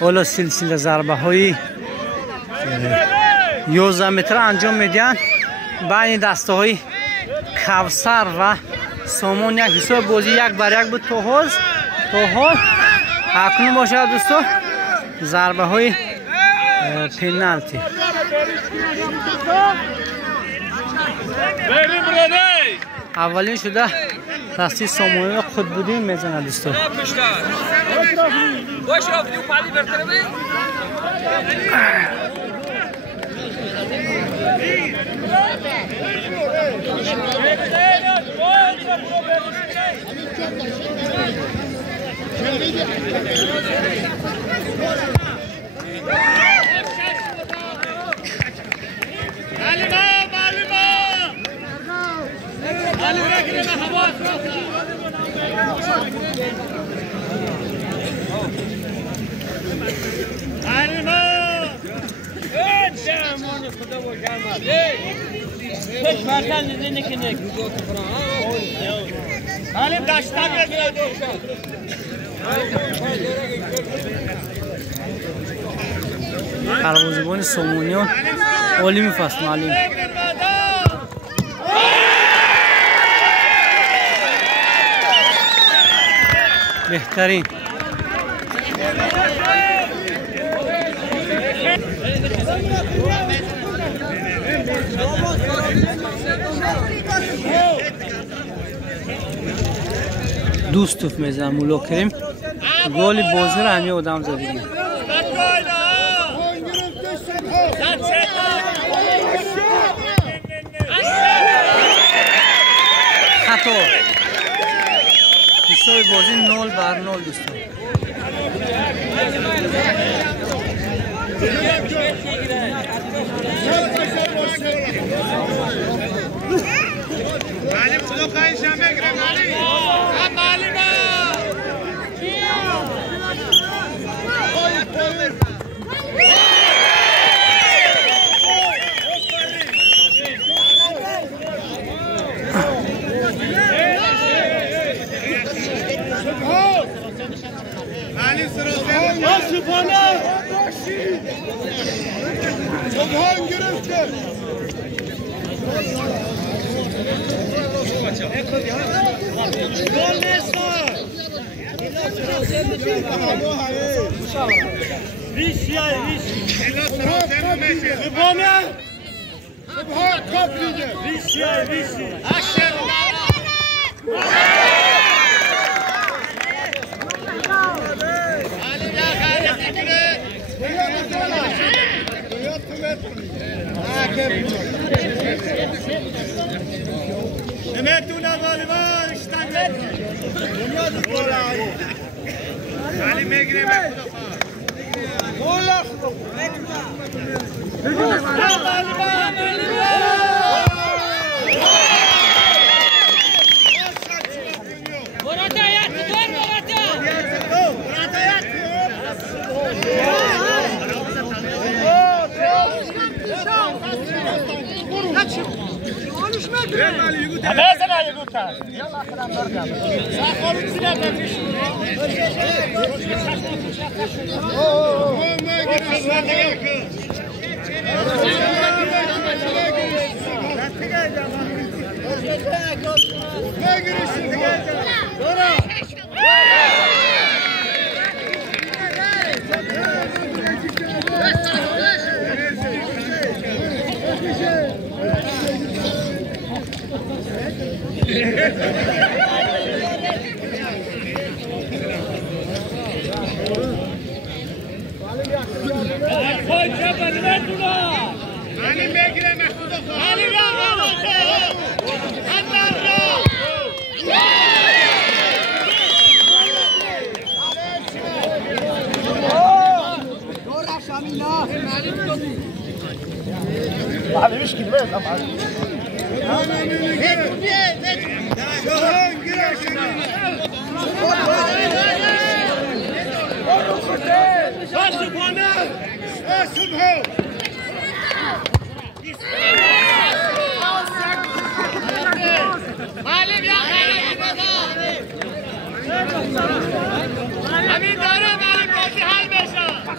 حالا سلسله ضربه های 11 متر انجام میدن بین دسته های کوثر و سامان. یک حساب بازی 1-1 بود تا حال اکنون باشه دوستان ضربه های پنالتی. اولین شده دستی ساموئل خود بودیم میزنه دوستان. دروازه‌بان سامونیان عالی می‌فست معلم. بهترین دوست توپ میزنم مولا کریم گل بازی رو همه آدم زدیم. خطا حساب بازی 0-0 دوستان. معلم خدا خواهش هم بگیره معلم Subhan gürültü. Gol neyse. Viş ya viş. Subhan ya. Subhan kapıcı. Viş ya viş. Aşağı. Emetuna volleyball işten. Ali megre me خدا همین داره من بازی حل بشه.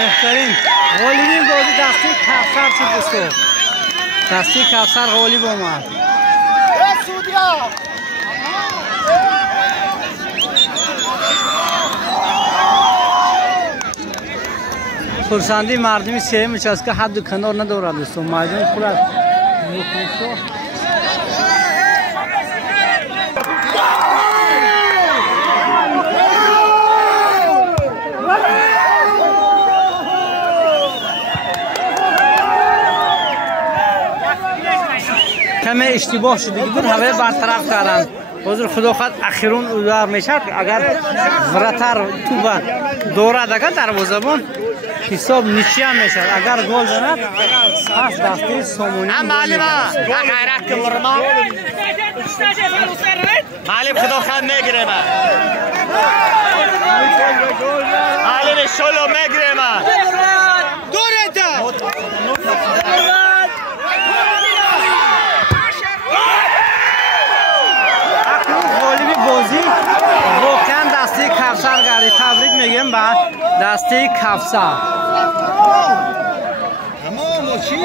محترم غالبین بازی دستی کفسر شد بستو دستی کفسر غالب آمد خورسندی مردمی سیم است که حد و کنار ندارد دوستو میدان پر از کمی اشتباه شده بود همه برطرف کردند حضور خدا خواهد اخیرون اودار میشد اگر ورتر تو با دورد اگر دروازه‌بان حساب نیچه میشد اگر گل زند پس دسته سامونی معلم غیرت که مرما معلم خدا خواهد میگیره ما معلم شلو میگیره ما دوره غالبی بازی واقعا دسته کفسر گردی تبریک میگم با دسته کفسر تمام چی